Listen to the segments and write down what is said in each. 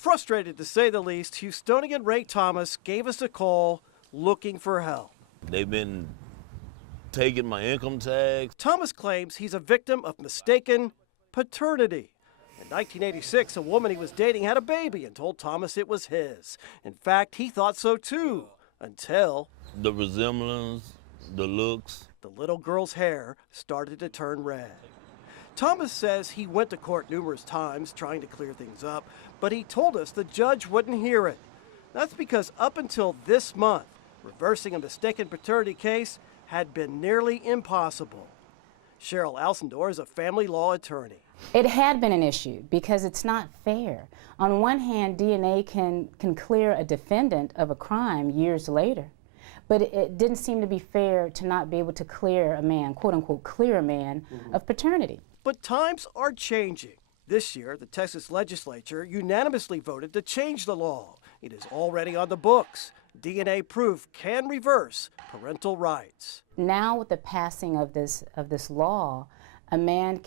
Frustrated to say the least, Houstonian Ray Thomas gave us a call looking for help. They've been taking my income tax. Thomas claims he's a victim of mistaken paternity. In 1986, a woman he was dating had a baby and told Thomas it was his. In fact, he thought so too, until The resemblance, the looks. the little girl's hair started to turn red. Thomas says he went to court numerous times trying to clear things up, but he told us the judge wouldn't hear it. That's because up until this month, reversing a mistaken paternity case had been nearly impossible. Cheryl Alsandor is a family law attorney. It had been an issue because it's not fair. On one hand, DNA can clear a defendant of a crime years later, but it didn't seem to be fair to not be able to clear a man, quote unquote, clear a man of paternity. But times are changing. This year, the Texas legislature unanimously voted to change the law. It is already on the books. DNA proof can reverse parental rights. Now, with the passing of this law, a man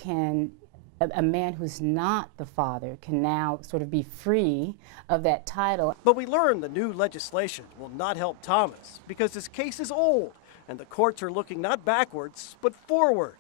who's not the father can now sort of be free of that title. But we learned the new legislation will not help Thomas because his case is old and the courts are looking not backwards but forward.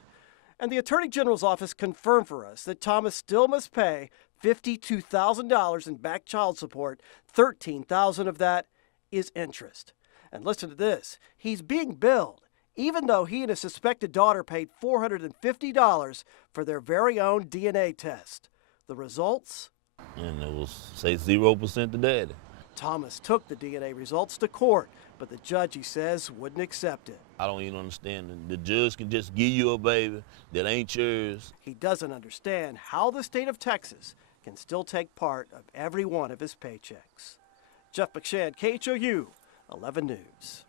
And the Attorney General's office confirmed for us that Thomas still must pay $52,000 in back child support. $13,000 of that is interest. And listen to this, he's being billed even though he and his suspected daughter paid $450 for their very own DNA test. The results? And it was, say, 0% to daddy. Thomas took the DNA results to court, but the judge, he says, wouldn't accept it. I don't even understand. The judge can just give you a baby that ain't yours. He doesn't understand how the state of Texas can still take part of every one of his paychecks. Jeff McShane, KHOU 11 News.